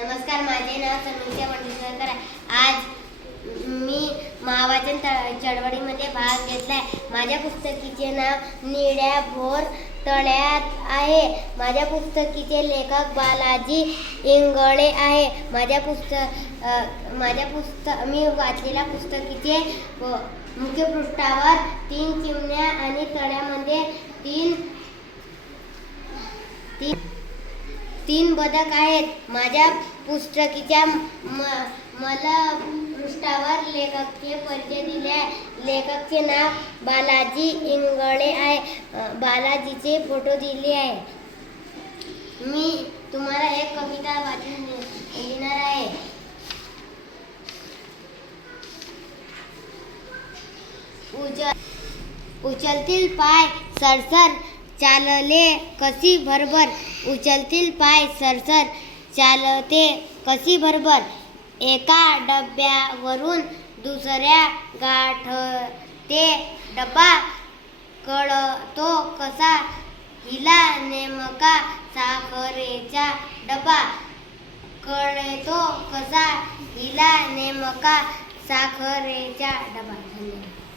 नमस्कार माझे नाव समीक्षा मंडळकर आहे. आज मी महावाचन चळवळीमध्ये भाग घेतला आहे माझ्या पुस्तकीचे नाव निळ्या भोर तळ्यात आहे. माझ्या पुस्तकीचे लेखक बालाजी इंगळे आहे. माझ्या पुस्तक माझ्या पुस्तक मी वाचलेल्या पुस्तकीचे मुख्य पृष्ठावर तीन चिमण्या आणि तळ्यामध्ये तीन तीन तीन बदक आहेत. माझ्या पुस्तकीच्या म मला पृष्ठावर लेखकचे परिचय दिले आहे. लेखकचे नाव बालाजी इंगळे आहे. बालाजीचे फोटो दिले आहे. मी तुम्हाला एक कविता वाचून लिहिणार आहे. उचल उचलतील पाय सरसर चालले कशी भरभर? उचलतील पाय सरसर. चालते कशी भरभर? एका डब्यावरून दुसऱ्या गाठते डबा. कळतो कसा? हिला नेमका साखरेचा डबा. कळतो कसा? हिला नेमका साखरेचा डबा. धन्यवाद.